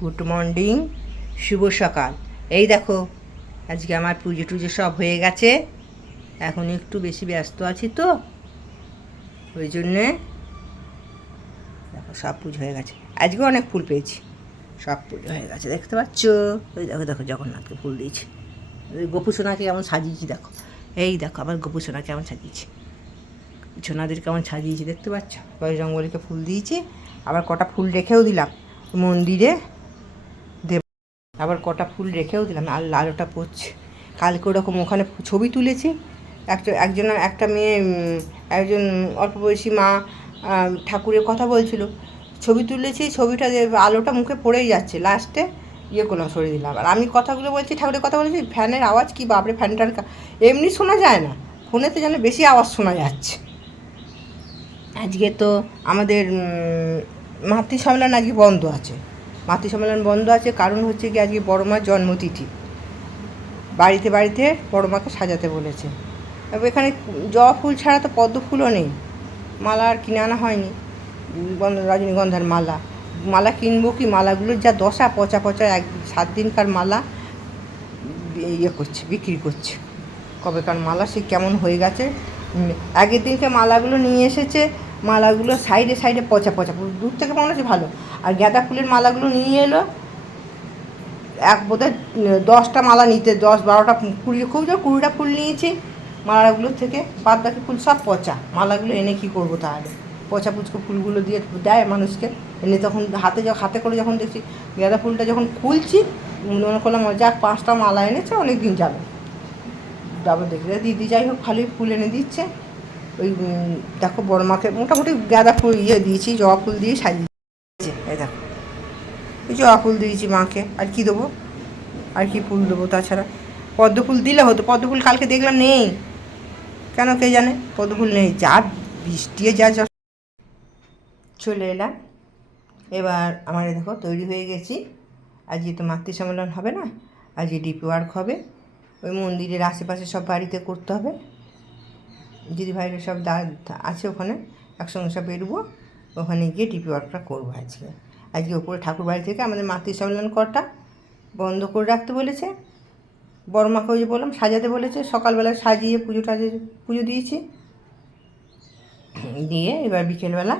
Good morning, শুভ সকাল। এই দেখো, আজকে আমার পুজো টুজো সব হয়ে গেছে। এখন একটু বেশি ব্যস্ত আছি তো, ওই জন্যে দেখো সব পুজো হয়ে গেছে। আজকে অনেক ফুল পেয়েছি, সব পুজো হয়ে গেছে, দেখতে পাচ্ছ? ওই দেখো দেখো, জগন্নাথকে ফুল দিয়েছি। ওই গোপু সোনাকে কেমন সাজিয়েছি দেখো। এই দেখো আবার গোপু সোনা কেমন সাজিয়েছি। সোনাদের কেমন সাজিয়েছি, দেখতে পাচ্ছ? বজরঙ্গলিকে ফুল দিয়েছি। আবার কটা ফুল রেখেও দিলাম, মন্দিরে। আবার কটা ফুল রেখেও দিলাম, আর লালোটা পড়ছে। কালকে ওরকম ওখানে ছবি তুলেছি। একটা একজন একটা মেয়ে একজন অল্প বয়সী মা ঠাকুরের কথা বলছিল। ছবি তুলেছি, ছবিটা যে আলোটা মুখে পড়েই যাচ্ছে। লাস্টে ইয়ে করলাম, সরিয়ে দিলাম। আর আমি কথাগুলো বলছি, ঠাকুরের কথা বলেছি, ফ্যানের আওয়াজ কি বাপরে, ফ্যানটার এমনি শোনা যায় না। ফোনেতে যেন বেশি আওয়াজ শোনা যাচ্ছে। আজকে তো আমাদের মাতৃ সম্মেলন আজকে বন্ধ আছে। মাতৃ সম্মেলন বন্ধ আছে, কারণ হচ্ছে কি আজকে বড় মার জন্মতিথি। বাড়িতে বাড়িতে বড় মাকে সাজাতে বলেছে। এখানে জবা ফুল ছাড়া তো পদ্ম ফুলও নেই। মালা আর কিনে আনা হয়নি। রজনীগন্ধার মালা। মালা কিনবো কি? মালাগুলোর যা দশা, পচা পচা এক সাত দিনকার মালা ইয়ে করছে, বিক্রি করছে। কবেকার মালা সে কেমন হয়ে গেছে? আগের দিনকে মালাগুলো নিয়ে এসেছে। মালাগুলো সাইডে সাইডে পচা পচা, দূর থেকে মনে হচ্ছে ভালো। আর গাঁদা ফুলের মালাগুলো নিয়ে এলো। এক বোধহয় দশটা মালা নিতে, দশ বারোটা কুড়ি খুব জোর কুড়িটা ফুল নিয়েছি। মালাগুলোর থেকে বাদ বাকি ফুল সব পচা। মালাগুলো এনে কি করব তাহলে? পচা পুচকো ফুলগুলো দিয়ে দেয় মানুষকে। এনে তখন হাতে হাতে করে যখন দেখছি, গাঁদা ফুলটা যখন খুলছি, মনে করলাম যাক, পাঁচটা মালা এনেছে অনেক দিন যাবে। তারপর দেখলে, দিদি যাই হোক, ভালোই ফুল এনে দিচ্ছে। ওই দেখো, বড় মাকে মোটামুটি গাঁদা ফুল ইয়ে দিয়েছি, জবা ফুল দিয়ে দেখো এই জবা ফুল দিয়েছি মাকে, আর কি দেবো? আর কি ফুল দেবো তাছাড়া? পদ্ম ফুল দিলে হতো পদ্ম ফুল কালকে দেখলাম নেই। কেন কে জানে? পদ্ম ফুল নেই, যা বৃষ্টি যা চলে এলাম। এবার আমার দেখো তৈরি হয়ে গেছি। আজকে তো মাতৃ সম্মেলন হবে না আজকে ডিপি ওয়ার্ক হবে, ওই মন্দিরের আশেপাশে সব বাড়িতে করতে হবে। দিদি ভাইরা সব আছে ওখানে, একসঙ্গে সব বেরোবো। ওখানে গিয়ে ডিপি ওয়ার্কটা করব আজকে। আজকে ওপরে ঠাকুর বাড়ি থেকে আমাদের মাতৃ সম্মেলন করটা বন্ধ করে রাখতে বলেছে। বড় মাকে ওই যে বললাম সাজাতে বলেছে সকালবেলা সাজিয়ে পুজো টাজে পুজো দিয়েছি। দিয়ে এবার বিকেলবেলা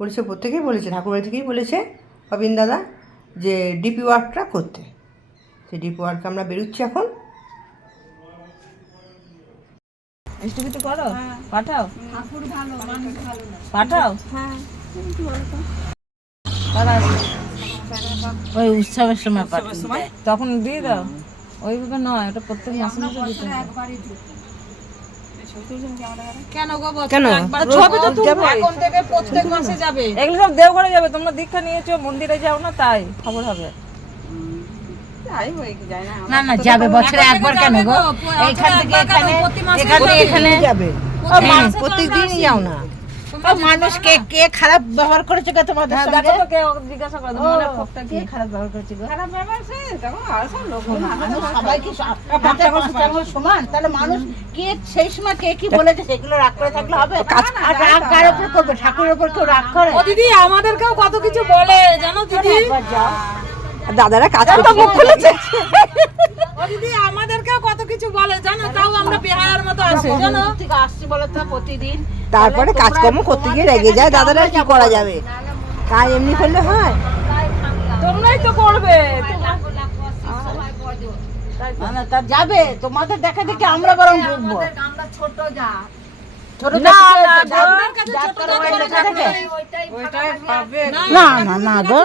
বলেছে প্রত্যেকেই বলেছে ঠাকুরবাড়ি থেকেই বলেছে অবিন দাদা যে ডিপি ওয়ার্কটা করতে। সেই ডিপি ওয়ার্ক আমরা বেরোচ্ছি এখন। একটু করো পাঠাও। পাঠাও। কারা ওই উৎসবের সময় পাঠান দেয়। তখন দিয়ে দাও। ওইভাবে নয় ওটা প্রত্যেক মাসে মাসে দিতে। হবে কেন গো কেন? ছবি তো তুলবো। এখন থেকে প্রত্যেক মাসে যাবে। এগুলো সব দেওঘরে যাবে। তোমরা দীক্ষা নিয়েছো মন্দিরে যাও না তাই খবর হবে। না? না যাবে বছরে একবার কেন গো? এইখান থেকে এখানে এখান এখানে। যাবে। প্রত্যেক দিনই যাও না। মানুষ কে কে খারাপ ব্যবহার করেছে তোমাদের হ্যাঁ সঙ্গে? দেখো তো কে জিজ্ঞাসা করে মনে কে? খারাপ ব্যবহার করেছে গো? মানুষ সবাই কি সব- হাতে পাঁচটা আঙুল সমান। তাহলে মানুষ কে সেই সময় কে কি বলেছে সেগুলো রাগ করে থাকলে হবে? আর রাগ কার উপর করবে? ঠাকুরের উপর কেউ রাগ করে? ও দিদি আমাদেরকেও কত কিছু বলে জানো দিদি? দাদারা কাজ করতে মুখ খুলেছে? ও দিদি আমাদেরকেও কত কিছু বলে জানো? তাও আমরা বেহায়ার মতো আসি জানো? আসছি বলে তো প্রতিদিন। তারপরে কাজকর্ম করতে গিয়ে রেগে যায় দাদারা আর কি করা যাবে? কাজ এমনি করলে হয়? তোমরাই তো করবে। না, না, যাবে তোমাদের দেখা দেখে আমরা বরং ঢুকবো ছোট জাতি না, আছে, জাত- আপনার কাছে জাত ছোট করে জাত ওই বলে লেখা থাকে? না, না না না গো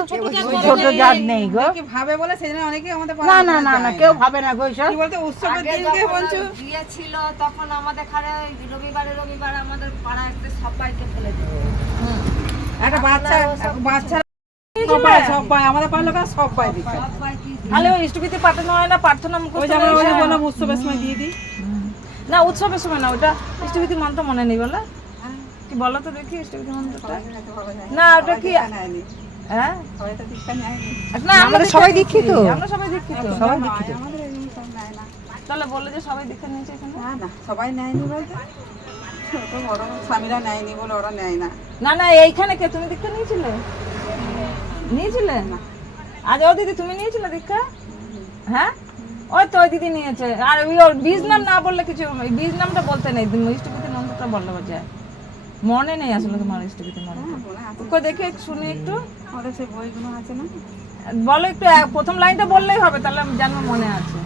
ছোট জাত নেই গো। ভাবে বলে সেজন্য অনেকে আমাদের না না না না কেউ ভাবে না গো এসব বলতে উৎসবের দিনকে বলছো? বিয়ে ছিল তখন আমাদের এখানে রবিবারে রবিবার আমাদের পাড়া একটা সবাইকে ফেলে দিত। একটা বাচ্চা বাচ্চা সবাই সবাই আমাদের পাড়ার লোকেরা সবাই দিচ্ছে। তাহলে ওই পাঠানো হয় না প্রার্থনা ওই যে আমরা ওই বললাম উৎসবের সময় দিয়ে দিই। না উৎসবের সময় না ওটা ইষ্টভীতি মন্ত্র মনে নেই বলে। কি বলো তো দেখি ইষ্টভীতি মন্ত্রটা। না ওটা কি হ্যাঁ? হয়তো দীক্ষা নেয়নি না আমরা আমাদের সবাই দীক্ষিত। আমরা সবাই দীক্ষিত। সবাই দীক্ষিত। আমাদের এমনি সব নেয় না। তাহলে বললে যে সবাই দীক্ষা নিয়েছে এখানে? না না সবাই নেয়নি বলতে। স্বামীরা নেয়নি বলে ওরা নেয় না। না না এইখানে কে? তুমি দীক্ষা নিয়েছিলে? নিয়েছিলে? আজ ও দিদি তুমি নিয়েছিলে দীক্ষা? হ্যাঁ? ওই তো ওই দিদি নিয়েছে। আর ওই ওর বীজ নাম না বললে কিছু ওই বীজ নামটা বলতে নেই। ইষ্টপতি নন্দটা বললে যায় মনে নেই আসলে তোমার ইষ্টপতি মন্ত্র ওকে দেখে শুনি একটু। আমাদের সেই বইগুলো আছে না? বলো একটু প্রথম লাইনটা বললেই হবে তাহলে আমি জানব মনে আছে।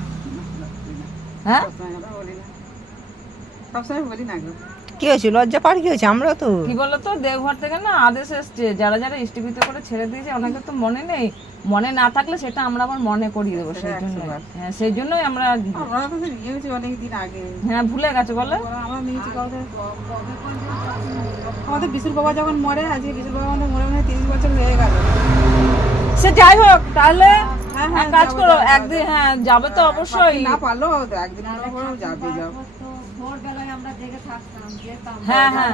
হ্যাঁ? সবসময় বলি না গো। কি হয়েছে? লজ্জা পার কি হয়েছে? আমরা তো। কি বলতো? দেওঘর থেকে না আদেশ এসছে। যারা যারা ইষ্টপিত করে ছেড়ে দিয়েছে অনেকে তো মনে নেই। মনে না থাকলে সেটা আমরা আবার মনে করিয়ে দেবো সেই জন্য হ্যাঁ সেই জন্যই আমরা অনেক দিন আগে। হ্যাঁ ভুলে গেছে বলে। আমাদের বিশুর বাবা যখন মরে আজকে বিশুর বাবা আমাদের মরে মনে হয় তিরিশ বছর হয়ে গেল। সে যাই হোক তাহলে হ্যাঁ, হ্যাঁ, কাজ যাব, করো একদিন হ্যাঁ যাবে তো অবশ্যই। না পারল একদিন আমরা যাবে যাও। হ্যাঁ হ্যাঁ।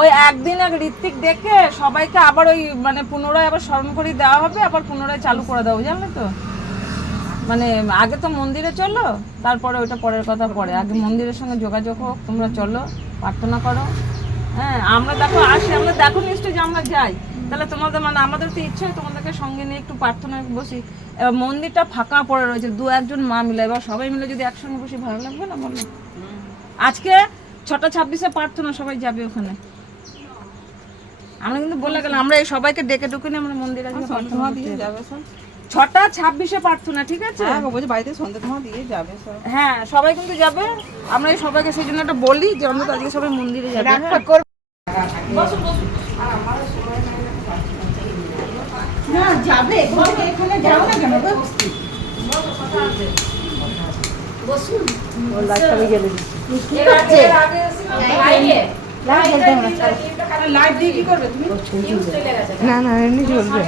ওই একদিন এক ঋত্বিক দেখে সবাইকে আবার ওই মানে পুনরায় আবার স্মরণ করে দেওয়া হবে আবার পুনরায় চালু করে দেবো জানলে তো? মানে আগে তো মন্দিরে চলো তারপরে ওইটা পরের কথা পরে। আগে মন্দিরের সঙ্গে যোগাযোগ হোক তোমরা চলো প্রার্থনা করো। হ্যাঁ আমরা দেখো আসি আমরা দেখো নিশ্চয়ই যে আমরা যাই। তাহলে তোমাদের মানে আমাদের তো ইচ্ছে হয় তোমাদেরকে সঙ্গে নিয়ে একটু প্রার্থনায় বসি। এবার মন্দিরটা ফাঁকা পড়ে রয়েছে দু একজন মা মিলে এবার সবাই মিলে যদি একসঙ্গে বসে ভালো লাগবে না বলো? আজকে ছটা ছাব্বিশে প্রার্থনা সবাই যাবে ওখানে। আমরা কিন্তু বলে গেলাম আমরা এই সবাইকে ডেকে ডুকে নিয়ে আমরা মন্দিরে প্রার্থনা দিয়ে যাবে ছটা ছাব্বিশে প্রার্থনা ঠিক আছে? হ্যাঁ বাড়িতে সন্ধ্যে ধোঁয়া দিয়ে যাবে হ্যাঁ সবাই কিন্তু যাবে। আমরা এই সবাইকে সেই জন্য একটা বলি যে অন্তত আজকে সবাই মন্দিরে যাবে হ্যাঁ? বসুন বসুন না যাবে এখানে যাও না কেন গো? না, তুমি? না না এমনি চলবে।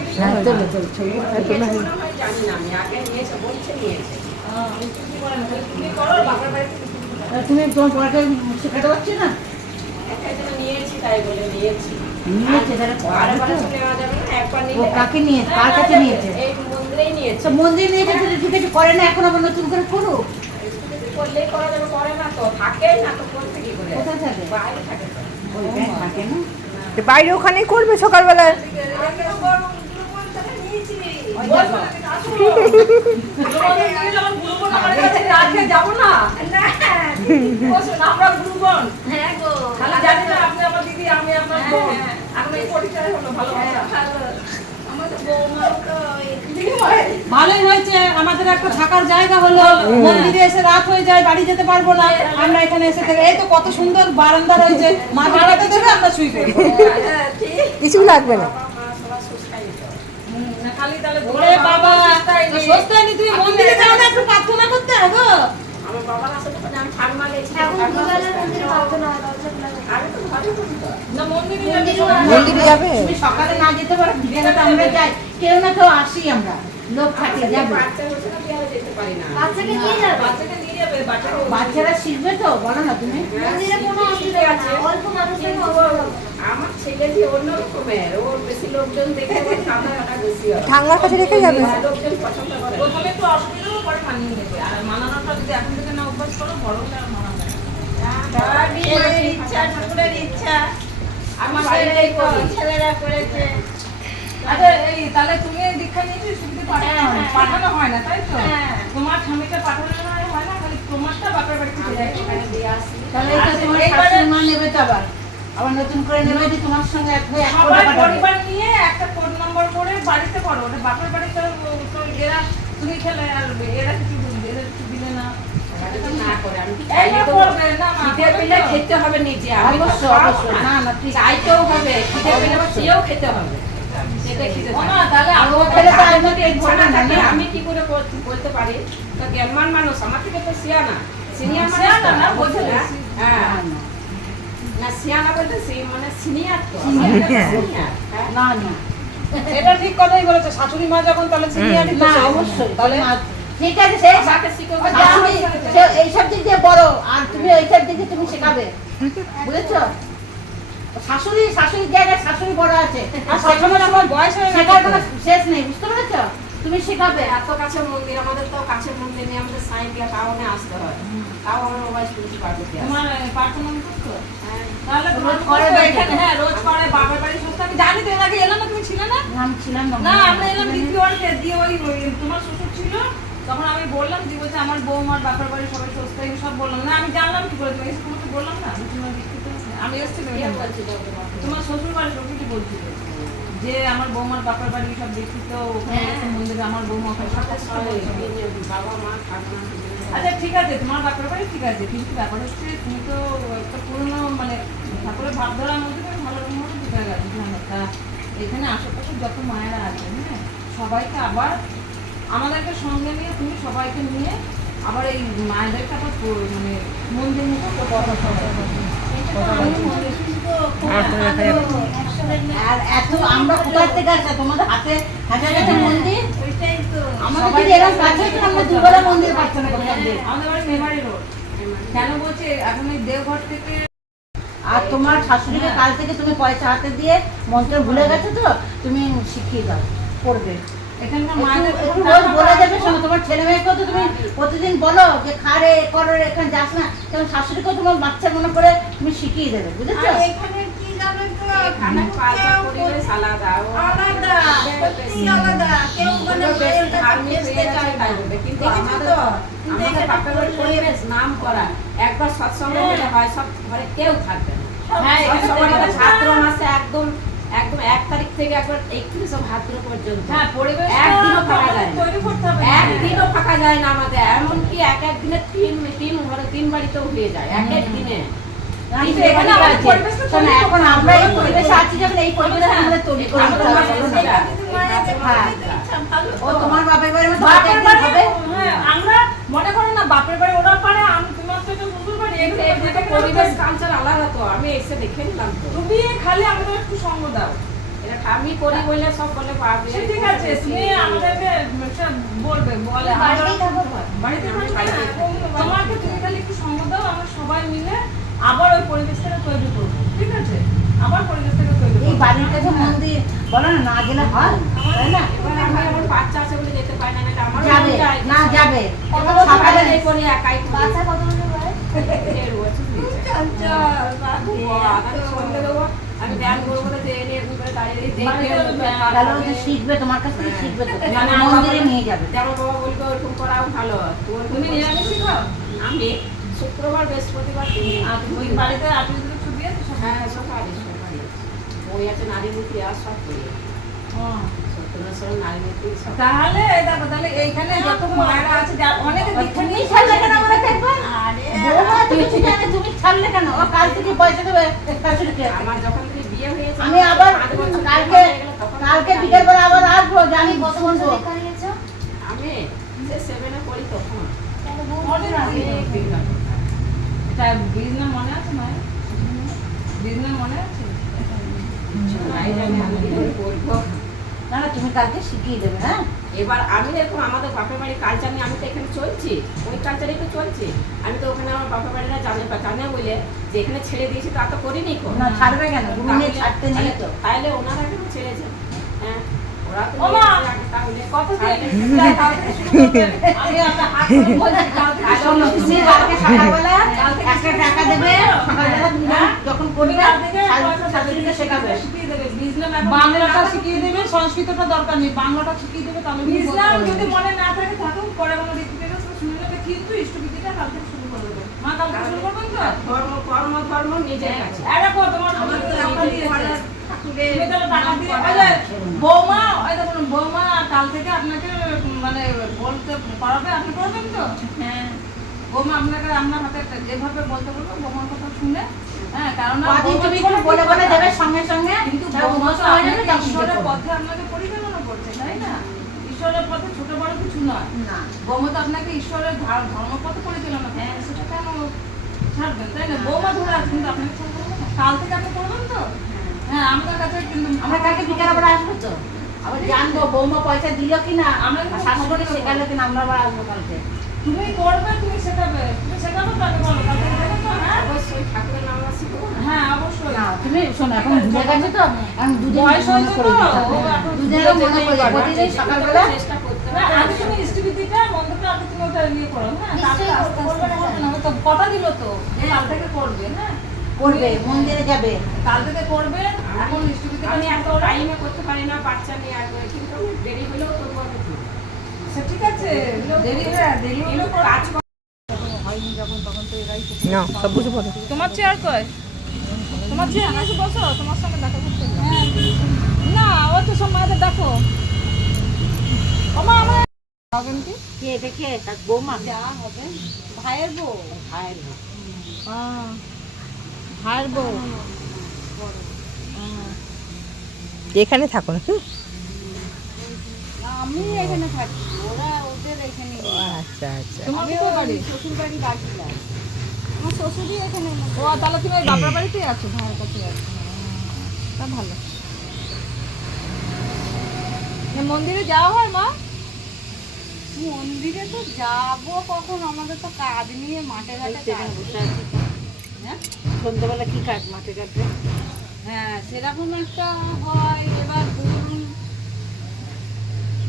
তুমি তোমার পড়াটা শেখাতে পারছি না? নিয়েছে। কাকে নিয়ে কার কাছে নিয়েছে? মন্দিরে নিয়েছে তো ঠিক আছে করে না এখন আবার নতুন করে করুক। না তো বাইরে ওখানেই করবে সকালবেলায়? যাব না? বসুন, আমরা গুরুগণ। তাহলে জানি না আপনি আমার দিদি আমি আপনার ভালোই হয়েছে। আমাদের একটা থাকার জায়গা হলো। মন্দিরে এসে রাত হয়ে যায় বাড়ি যেতে পারব না। আমরা এখানে এসে থেকে এই তো কত সুন্দর বারান্দা রয়েছে। মা বাড়াতে দেবে আমরা শুই পড়ব। কিছু লাগবে না। খালি তাহলে বাবা। সস্তায় নি তুমি মন্দিরে যাও না একটু প্রার্থনা করতে না মন্দিরে যাবে সবাই। মন্দিরে যাবে? তুমি সকালে না যেতে পারো বিকেলে আমরা যাই। কেউ না কেউ আসি আমরা। লোক থাকে যাবে। বাচ্চাকে নিয়ে যাবে। বাচ্চাকে নিয়ে যাবে? বাচ্চাকে বাচ্চারা শিখবে তো বলো না তুমি। অসুবিধা আছে। অল্প মানুষের আমার ছেলে যে অন্য রকমের ওর বেশি লোকজন দেখে বেশি হয়। ঠাঙ্গার কাছে রেখে যাবে? লোকজন পছন্দ করে। প্রথমে একটু অসুবিধাও পরে মানিয়ে নেবে। আর মানানোটা যদি এখন থেকে না অভ্যাস করো বড় হলে আর মানাবে ইচ্ছা ঠাকুরের ইচ্ছা। আমার ছেলেরা করেছে আচ্ছা এই তাহলে তুমি দীক্ষা নিয়েছো শুনতে পাঠানো হয় না তাই তো? তোমার স্বামীকে পাঠানো হয় হয় না খালি তোমারটা বাপের বাড়ি থেকে যায় তাহলে এটা তোমার শাশুড়ি নেবে তো আবার। আবার নতুন করে নেবে যে তোমার সঙ্গে এক এক করে সবাই পাঠাবে। পরিবার নিয়ে একটা কোড নম্বর করে বাড়িতে করো। ওটা বাপের বাড়িতে তো এরা তুমি খেলে আর এরা কিছু বুঝবে এরা কিছু দিলে না। না আমি খেতে হবে নিজে অবশ্যই, অবশ্যই। না। না, চাইতেও হবে খিদে পেলে সেও খেতে হবে। কি করে বলতে পারি? তো জ্ঞানমান মানুষ আমার থেকে তো সিয়ানা। সিনিয়র সিয়ানা না, বোঝে না। হ্যাঁ। না সিয়ানা বলতে মানে সিনিয়র তো। না না। এটা ঠিক কথাই বলেছে। শাশুড়ি মা যখন তাহলে সিনিয়র না অবশ্যই। তাহলে ঠিক আছে সে শাশুড়ি সে এইসব দিক দিয়ে বড় আর তুমি ওইসব দিক দিয়ে তুমি শেখাবে। বুঝেছ? শাশুড়ি শাশুড়ির জায়গায় শাশুড়ি বড় আছে। আর সেখানে আমার বয়স হয়ে গেছে। শেখার কোনো শেষ নেই বুঝতে পেরেছ? তুমি শেখাবে এত কাছে মন্দির আমাদের তো কাছে মন্দির নেই আমাদের সাইকেল টাউনে আসতে হয়। তাও আমরা মোবাইল শুনতে পারব তোমার প্রার্থনা করতো তাহলে রোজ রোজ করে এখানে হ্যাঁ রোজ করে বাপের বাড়ি আমি জানি তো এর আগে এলাম না তুমি ছিলে না? ছিলাম না না আমরা এলাম দিয়ে ওই ওই তোমার শ্বশুর ছিল তখন আমি বললাম যে বলছে আমার বৌমার বাপের বাড়ি সবাই সুস্থ এই সব বললাম। না আমি জানলাম কি করে তুমি এসে তোমাকে বললাম না? আমি তোমার আমি এখানে। তোমার শ্বশুর বাড়ি লোকটি বলছিল? যে আমার বৌমার বাপের বাড়ি সব দীক্ষিত ওখানে মন্দিরে আমার বৌমা ওখানে দুজনে আচ্ছা ঠিক আছে তোমার বাপের বাড়ি ঠিক আছে কিন্তু ব্যাপার হচ্ছে তুমি তো একটা পুরনো মানে ঠাকুরের ভাব ধরার মধ্যে ভালো ঢুকে গেছো জানো তা এখানে আশেপাশে যত মায়েরা আছে হ্যাঁ সবাইকে আবার আমাদেরকে সঙ্গে নিয়ে তুমি সবাইকে নিয়ে আবার এই মায়েদেরকে আবার মানে মন্দির মুখে কথা তো দেখা যাবে আর এত আমরা কোথার থেকে আসা? তোমাদের হাতে হাতে কাছে মন্দির? আমাদের যদি এরকম কাছে হতো আমরা দুবেলা মন্দির পাচ্ছি না আমাদের মেমারি রোড। কেন বলছে এখন এই দেওঘর থেকে আর তোমার শাশুড়িকে কাল থেকে তুমি পয়সা হাতে দিয়ে মন্ত্র ভুলে গেছো তো তুমি শিখিয়ে দাও করবে। তো প্রতিদিন বলো যে এ করো এখানে যাস না শাশুড়িকেও তোমার বাচ্চা মনে করে তুমি শিখিয়ে দেবে বুঝেছ? নাম করা একবার সৎসঙ্গ হলে হয় সব ঘরে কেউ থাকবে না ভাদ্র মাসে একদম একদম এক তারিখ থেকে একবার একত্রিশে ভাদ্র পর্যন্ত একদিনও ফাঁকা যায় না। একদিনও ফাঁকা যায় না আমাদের, এমনকি এক এক দিনে তিন তিন ঘরে তিন বাড়িতেও হয়ে যায়, এক এক দিনে এখানে আমরা এই পরিবেশে আছি যখন এই পরিবেশে তৈরি করে হ্যাঁ। বাড়িতে ইচ্ছা ভালো ও তোমার বাপের বাড়ির বাপের বাড়ি হ্যাঁ, আমরা মনে করো না বাপের বাড়ি ওরা পারে আমি তোমার তো এটা শ্বশুর বাড়ি এগুলো এখানে পরিবেশ কালচার আলাদা তো আমি এসে দেখে নিলাম তুমি খালি আমাদের একটু সঙ্গ দাও। এটা আমি করি বলে সব বলে পারবে ঠিক আছে তুমি আমাদেরকে বলবে বলে থাকো। বাড়িতে। থাকি। তোমাকে তুমি খালি একটু সঙ্গ দাও আমরা সবাই মিলে আবার ওই পরিবেশটাকে তৈরি করব ঠিক আছে? আবার পরিবেশটাকে তৈরি এই করব। বাড়ির কাছে মন্দির বলো না না গেলে হয়? তাই না? আমার বাচ্চা আছে বলে যেতে পারি না আমার যাবে যাবে। সকালে একাই বাচ্চা কত বছর বয়স? যে যে শিখবে তোমার কাছ থেকে শিখবে তো। মানে আমার মন্দিরে নিয়ে যাবে। বাবা বলবে ওরকম করাও ভালো তুমি নিরামিষ আমি শুক্রবার বৃহস্পতিবার ওই বাড়িতে আত্মীয় ছুটি আছে হ্যাঁ পারি সব পারি আছে নারী নীতি আর সব করি নীতি তাহলে দেখো তাহলে এইখানে যত মায়েরা আছে অনেকে তুমি ছাড়লে কেন আমরা দেখব তুমি তুমি ছাড়লে কেন? ও কাল থেকে পয়সা দেবে শাশুড়িকে আমার যখন বিয়ে হয়েছে আমি আবার কালকে হয়ে কালকে বিকেল বেলা আবার আসব জানি কত? আমি সেভেনে পড়ি তখন। অনেক এটা বিজনেস মনে আছে মায়ের মনে আছে। না না তুমি কালকে শিখিয়ে দেবে হ্যাঁ? এবার আমি এরকম আমাদের বাপের বাড়ির কালচার নিয়ে আমি তো এখানে চলছি। ওই কালচারেই তো চলছি। আমি তো ওখানে আমার বাপের বাড়িরা জানে বা জানে বলে যে এখানে ছেড়ে দিয়েছি তা তো করিনি না ছাড়বে কেন? তাহলে- ছাড়তে নেই। তো তাহলে ওনারা কেন ছেড়েছে? হ্যাঁ? বাংলাটা শিখিয়ে দেবে সংস্কৃতটা দরকার নেই বাংলাটা শিখিয়ে দেবে তাহলে ইসলাম যদি মনে না থাকে থাকুন পরে কোনো দিক থেকে শুনে নেবে কিন্তু ইষ্টবিদ্যা কাল শুরু করে দেবে মা কাল শুরু করবেন তো ধর্ম কর্ম ধর্ম নিজের কাছে। এই দেখো তোমার আমার তো টাকা এখন ঠাকুরের তুমি তাহলে টাকা নাম দিয়ে- করা ওই যে আছে। বৌমা বৌমা কাল থেকে আপনাকে মানে বলতে করাবে আপনি করবেন তো? হ্যাঁ। বৌমা আপনাকে আপনার হাতে যেভাবে বলতে বলব বৌমার কথা শুনে হ্যাঁ কারণ তুমি বলে বলে দেবে সঙ্গে সঙ্গে। কিন্তু বৌমা তো মুখস্থ হয়ে যাবে, আপনাকে তখন ঈশ্বরের পথে আপনাকে পরিচালনা করছে তাই না? ঈশ্বরের পথে ছোট বড় কিছু নয়। না। বৌমা তো আপনাকে ঈশ্বরের ধর্মপথে পরিচালনা করে সেটা কেন ছাড়বেন তাই না? বৌমা ধরে আছে কিন্তু আপনাকে কাল থেকে আপনি করবেন তো? হ্যাঁ। আমাদের কাছে কিন্তু আমরা কালকে বিকাল আবার আসব তো? আবার জানব বৌমা পয়সা দিল কিনা? আমরা শাশুড়ি শেখালো কিনা আমরা আবার আসব কালকে। তুমি করবে তুমি শেখাবে। তুমি শেখাবে তাকে বলো তাকে শেখাবে তো হ্যাঁ? অবশ্যই ঠাকুরের নাম শিখব হ্যাঁ অবশ্যই। না তুমি শোনো এখন ভুলে গেছে তো? এখন বয়স হয়েছে মনে করে প্রতিদিন সকালবেলা চেষ্টা করতে হবে। আগে তুমি আগে ওটা ইয়ে করো হ্যাঁ তারপরে আস্তে আস্তে করবে না তো কথা দিল তো? যে কাল থেকে করবে হ্যাঁ। করবে মন্দিরে যাবে। কাল থেকে করবে। এখন ইষ্টবিদ্যাটা আমি এত এত টাইমে করতে পারি না বাচ্চা নিয়ে আসবে কিন্তু দেরি হলেও তবু আমি। করি। আছে। দেরি হ্যাঁ দেরি হলে কাজ না সব বুঝে পড়ো। তোমার চেয়ার কই? তোমার চেয়ার এসে বসো তোমার সঙ্গে দেখা করতে। না ও তো সব মায়েদের দেখো। ও মা আমার হবেন কি? কে এটা কে? তার বৌমা? যা হবে। ভাইয়ের বউ? ভাইয়ের বউ। বউ এখানে থাকো নাকি আমি এখানে থাকি ওরা ওদের এখানে আচ্ছা আচ্ছা। তোমার কোথায় বাড়ি? শ্বশুর বাড়ি বাগিলা আমার শ্বশুরই এখানে ও তাহলে তুমি ওই বাপের বাড়িতেই আছো ভাইয়ের কাছে আছো। তা ভালো। মন্দিরে যাওয়া হয় মা? মন্দিরে তো যাব কখন? আমাদের তো কাজ নিয়ে মাঠে ঘাটে কাজ। হ্যাঁ? সন্ধ্যাবেলা কি কাজ মাঠে ঘাটে হ্যাঁ সেরকম একটা হয় এবার ধরুন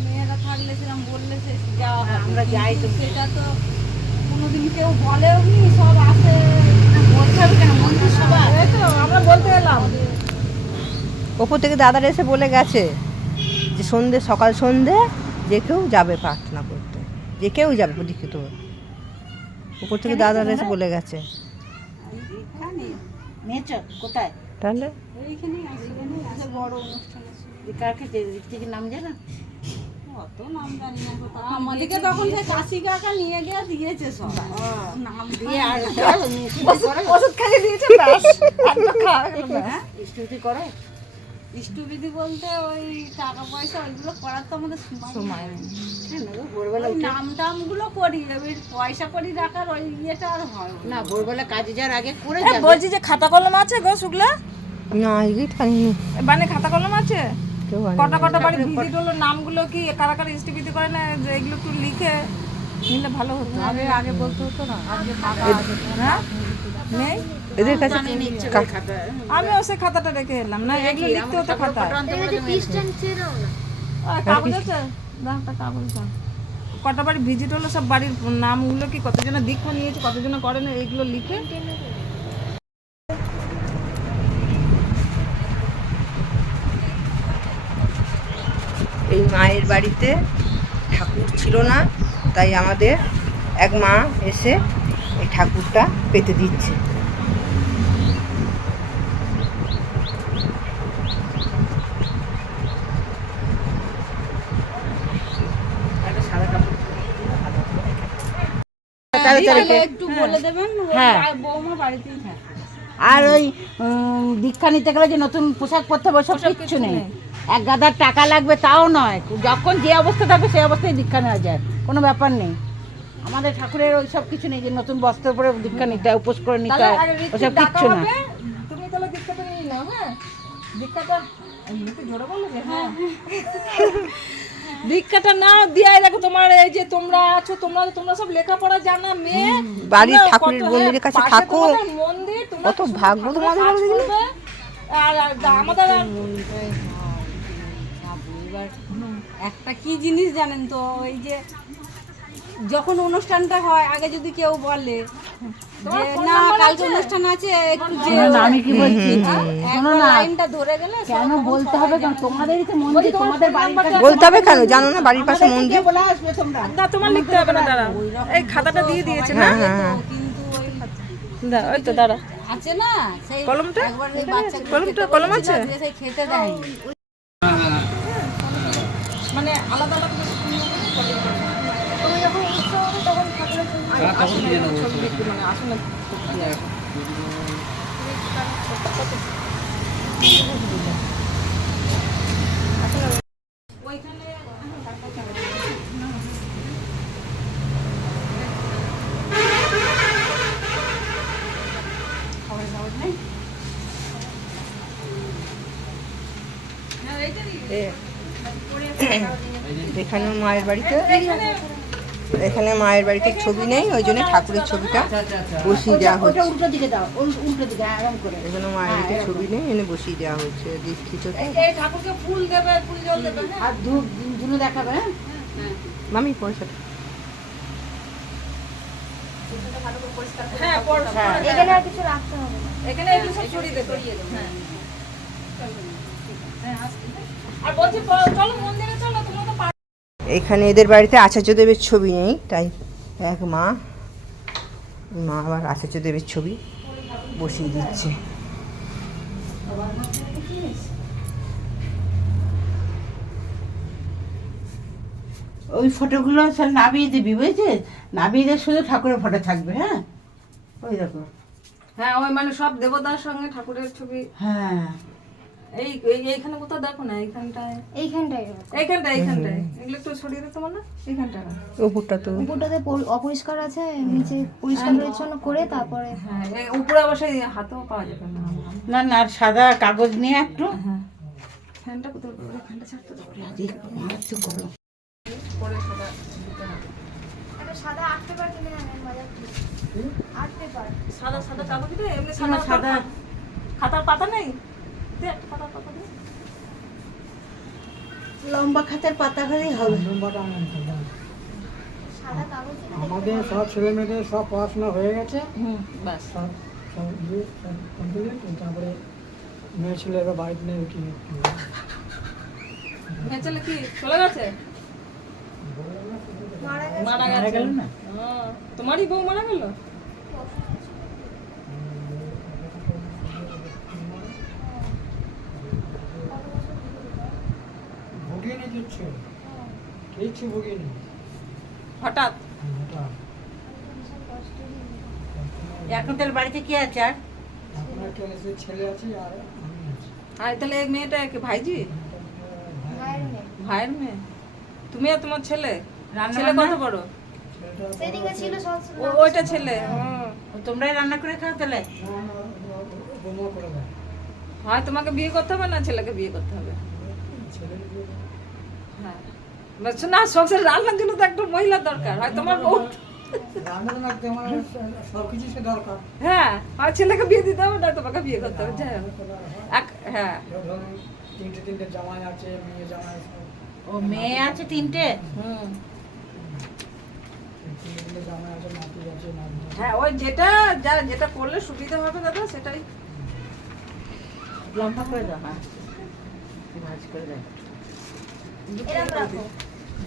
মেয়েরা থাকলে সেরকম বললে সে যাওয়া হয় আমরা যাই তো সেটা তো কোনোদিন কেউ বলেও নি সব আসে বলতে হবে কেন? মন্দির সবাই তো আমরা বলতে এলাম। ওপর থেকে দাদারা এসে বলে গেছে যে সন্ধে সকাল সন্ধে যে কেউ যাবে প্রার্থনা করতে। যে কেউ যাবে দীক্ষিত। উপর থেকে দাদারা এসে বলে গেছে। মেচর কোথায়? তাহলে? এইখানেই আছে বড় অনুষ্ঠান আছে। কাকে ঋত্বিকের নাম জানো? অত নাম জানি না আমাদেরকে তখন সে কাশি কাকা নিয়ে গিয়ে দিয়েছে সব। নাম দিয়ে আর ওষুধ খাইয়ে দিয়েছে ব্যাস আর তো খাওয়া গেল স্টুডি করে। স্টুবিদি বলতে ওই টাকা পয়সা ওইগুলো করার তো আমাদের সময় নেই। ভোরবেলা নাম টামগুলো করি এবার পয়সা করি রাখার ওই ইয়েটা আর হয় না। ভোরবেলা কাজে যাওয়ার আগে করে বলছি যে খাতা কলম আছে গো শুক্লা? না এগুলি খাইনি মানে খাতা কলম আছে? কটা কটা বাড়ি ভিজিট হলো নামগুলো কি কারা কারা ইস্টিপিতে করে না যে এগুলো একটু লিখে নিলে ভালো হতো? আগে আগে বলতে হতো না আজকে খাতা হ্যাঁ? নেই? এদের কাছে কা- আমিও সে খাতাটা রেখে এলাম না এগুলো লিখতে হতো খাতা। কাগজ আছে? দাও কাগজ কটা বাড়ি ভিজিট হলো সব বাড়ির নামগুলো কি কতজনে দীক্ষা নিয়েছে কতজনে করে না এইগুলো লিখে। এই মায়ের বাড়িতে ঠাকুর ছিল না তাই আমাদের এক মা এসে এই ঠাকুরটা পেতে দিচ্ছে। একটু বলে দেবেন হ্যাঁ। বৌমা বাড়িতেই থাকে আর ওই দীক্ষা নিতে গেলে যে নতুন পোশাক পরতে হবে সব কিচ্ছু নেই। এক গাদার টাকা লাগবে তাও নয়। যখন যে অবস্থা থাকবে সেই অবস্থায় দীক্ষা নেওয়া যায়। কোনো ব্যাপার নেই। আমাদের ঠাকুরের ওই সব কিছু নেই যে নতুন বস্ত্র পরে দীক্ষা নিতে হয় উপোস করে নিতে হয় ওসব কিচ্ছু না। তুমি তাহলে দীক্ষাটা নিয়ে নাও হ্যাঁ? দীক্ষাটা জোরে বলো হ্যাঁ। দীক্ষাটা নাও দিয়াই দেখো তোমার এই যে তোমরা আছো তোমরা তোমরা সব লেখাপড়া জানা মেয়ে বাড়ির ঠাকুরের মন্দিরের হ্যাঁ, কাছে থাকো। মন্দির তোমরা কত ভাগ্য তোমাদের। আর আমাদের আর একটা কি জিনিস জানেন তো ওই যে যখন অনুষ্ঠানটা হয় আগে যদি কেউ বলে যে না কালকে অনুষ্ঠান আছে একটু যে আমি কি বলছি? লাইনটা ধরে গেলে কেন বলতে হবে? কারণ তোমাদেরই তো মন্দির তোমাদের বাড়ির কাছে বলতে হবে কেন? জানো না বাড়ির পাশে মন্দির বলে আসবে তোমরা। না তোমার লিখতে হবে না দাঁড়া। এই খাতাটা দিয়ে দিয়েছে না হ্যাঁ হ্যাঁ হ্যাঁ। কিন্তু ওই তো দাঁড়া। আছে না? সেই কলমটা? একবার ওই বাচ্চাকে কলমটা কলম আছে? খেতে মানে আলাদা আলাদা করে সুন্দর করে কলম করে। তুমি যখন উৎসব হবে তখন ঠাকুরের ছবি আসলে ছবি দেখতে মানে এখানে মায়ের বাড়িতে? এখানে মায়ের বাড়িতে ছবি নেই ওই জন্য ঠাকুরের ছবিটা বসিয়ে দেওয়া ওটা হচ্ছে। উল্টো দিকে দাও উল্টো দিকে এখানে মায়ের বাড়িতে ছবি নেই এনে বসিয়ে দেওয়া হচ্ছে। দীক্ষিত তো। এই ঠাকুরকে ফুল দেবে ফুল জল দেবে হ্যাঁ। আর ধূপ দেখাবে হ্যাঁ? মামি পয়সাটা। হ্যাঁ এখানে আর কিছু রাখতে হবে এখানে এগুলো সব সরিয়ে দেবে। হ্যাঁ হ্যাঁ, আর বলছি চলো মন্দিরে এখানে এদের বাড়িতে আচার্যদেবের ছবি নেই তাই এক মা মা আবার আচার্যদেবের ছবি বসিয়ে দিচ্ছে। ওই ফটোগুলো সব নামিয়ে দিবি বুঝেছিস? নামিয়ে দিয়ে শুধু ঠাকুরের ফটো থাকবে হ্যাঁ? ওই দেখো। হ্যাঁ ওই মানে সব দেবতার সঙ্গে ঠাকুরের ছবি। হ্যাঁ। এই এই- এইখানে কোথাও দেখো না এইখানটায়। এইখানটায় এইখানটায় এইখানটায়। এগুলো একটু সরিয়ে দিতে না? এইখানটায় উপরটা তো। উপরটাতে অপরিষ্কার আছে নিচে পরিষ্কার পরিচ্ছন্ন করে তারপরে হ্যাঁ উপরে আবার সেই হাতেও পাওয়া যাবে না। না না আর সাদা কাগজ নিয়ে একটু। হ্যাঁ ফ্যানটা কোথাও ফ্যানটা ছাড়তে দাও পরে সেটা দিতে হবে। সাদা আর্ট পেপার কিনে আনেন বাজার থেকে। Art paper. সাদা সাদা কাগজ এমনি সাদা সাদা। সাদা খাতার পাতা নেই? লম্বা খাতার পাতা হলেই হবে। সাদা আমাদের সব ছেলে মেয়েদের সব পড়াশোনা হয়ে গেছে। হুম বাস। সব সব ইয়ে কমপ্লিট তারপরে মেয়ে ছেলে এবার বাড়িতে নেই কি মেয়ে ছেলে কি চলে গেছে? মারা গেছে। মারা মারা গেছে গেল না? তোমারই বউ মারা গেল? কিচ্ছু হঠাৎ এখন তাহলে বাড়িতে কি আছে আর এখন একটা এসে ছেলে আছে আর আমি আছি আর তাহলে এই মেয়েটা কি ভাইজি ভাইয়ের মেয়ে তুমি আর তোমার ছেলে রান্না ছেলে কত বড় সেদিকে ছিল ওইটা ছেলে তোমরাই রান্না করে খাও তাহলে হয় তোমাকে বিয়ে করতে হবে না ছেলেকে বিয়ে করতে হবে বিয়ে হ্যাঁ না সংসার রান্নার জন্য তো একটা মহিলা দরকার। হয় তোমার বউ হ্যাঁ হয় ছেলেকে বিয়ে দিতে হবে না তোমাকে বিয়ে করতে হবে। যাই হোক। হ্যাঁ। তিনটে তিনটে জামাই আছে মেয়ে জামাই ও মেয়ে আছে তিনটে? হুম। আছে। হ্যাঁ ওই যেটা যা যেটা করলে সুবিধা হবে দাদা সেটাই। লম্বা করে দাও হ্যাঁ। ভাজ করে দাও। এরকম রাখো।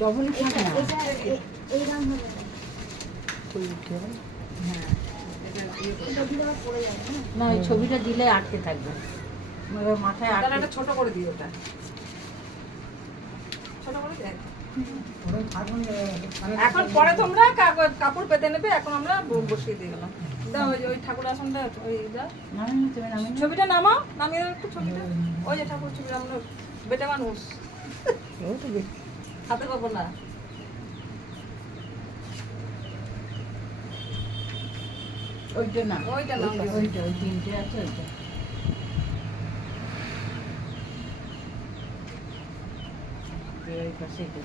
ডবল থাকে না? না ওই ছবিটা দিলে আটকে থাকবে। মাথায় আটকে ছোট করে দিও ওটা। ছোট করে এখানে পরে তোমরা কাপড় পেতে নেবে এখন আমরা বসিয়ে দিয়ে গেলাম। দাও ওই ওই ঠাকুর আসনটা ওই। ছবিটা নামাও নামিয়ে একটু ছবিটা। ওই যে ঠাকুর ছবি আমরা বেটে মানুষ। হাতে পাবো না। ওইটা না ওইটা নাও ওইটা ওইটা। ওই তিনটে আছে ওইটা। এই পাশে এটা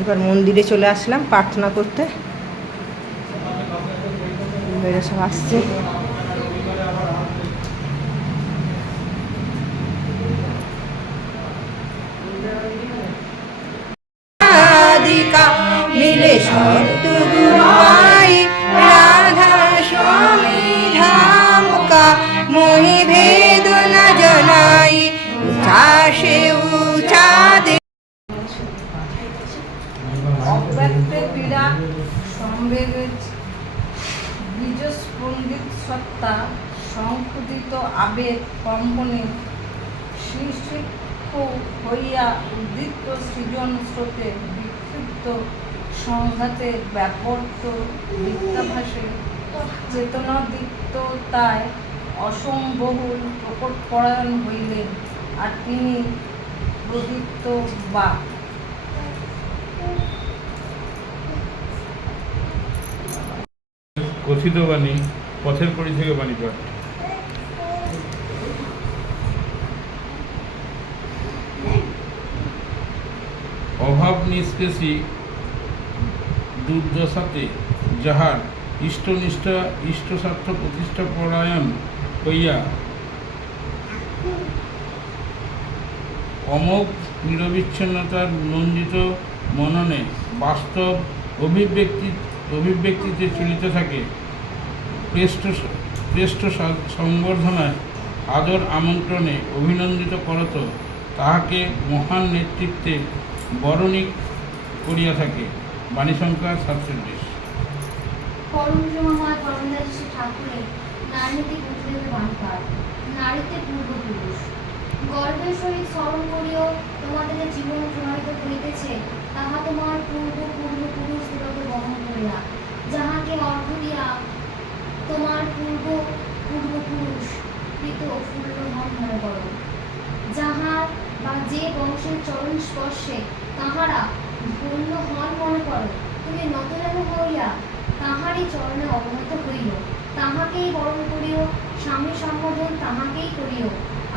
এবার মন্দিরে চলে আসলাম প্রার্থনা করতে। এবারে সব আসছে। চেতনাদীপ্ততায় অসম্বহুল প্রকট পরায়ণ হইলেন, আর তিনি প্রদীপ্ত বা কথিত বাণী, পথের কড়ি থেকে বাণী পাঠ অভাব নিষ্কেষী দুর্দশাতে যাহার ইষ্টনিষ্ঠা, ইষ্টস্বার্থ প্রতিষ্ঠা পরায়ণ হইয়া অমোঘ নিরবিচ্ছিন্নতার নন্দিত মননে বাস্তব অভিব্যক্তি, অভিব্যক্তিতে চলিতে থাকে। শ্রেষ্ঠ সংবর্ধনায় আদর আমন্ত্রণে অভিনন্দিত করত, তাহাকে মহান নেতৃত্বে বরণী করিয়া থাকে। বাণী সংখ্যা সাতচল্লিশ। পরমপ্রেমময় পরমদাস ঠাকুরের নারীনীতি বুদ্ধদেবের বাণীকার নারীতে পূর্বপুরুষ। গর্বের সহিত স্মরণ করিও তোমাদের যে জীবন প্রবাহিত করিতেছে তাহা তোমার পূর্ব পূর্বপুরুষ দিগকে বহন করিয়া যাহাকে অর্ঘ দিয়া তোমার পূর্ব পূর্বপুরুষ কৃত ফুল্লধন মনে করো। যাহার বা যে বংশের চরণ স্পর্শে তাহারা ধন্য হন মনে করো। তুমি নতুন হইয়া তাহারই চরণে অবনত হইল তাহাকেই বরণ করিও, স্বামী সম্বোধন তাহাকেই করিও।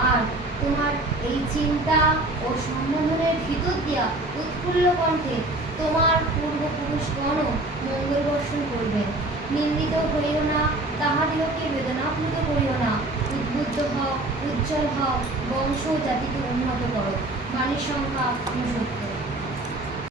আর তোমার এই চিন্তা ও সম্বোধনের ভিতর দিয়া উৎফুল্ল কণ্ঠে তোমার পূর্বপুরুষগণ মঙ্গল বর্ষণ করবেন নিন্দিত হইও না, তাহাদিগকে বেদনাভূত করিও না। উদ্বুদ্ধ হও, উজ্জ্বল হও, বংশ জাতিকে উন্নত করো। বাণীর সংখ্যা ঊনসত্তর।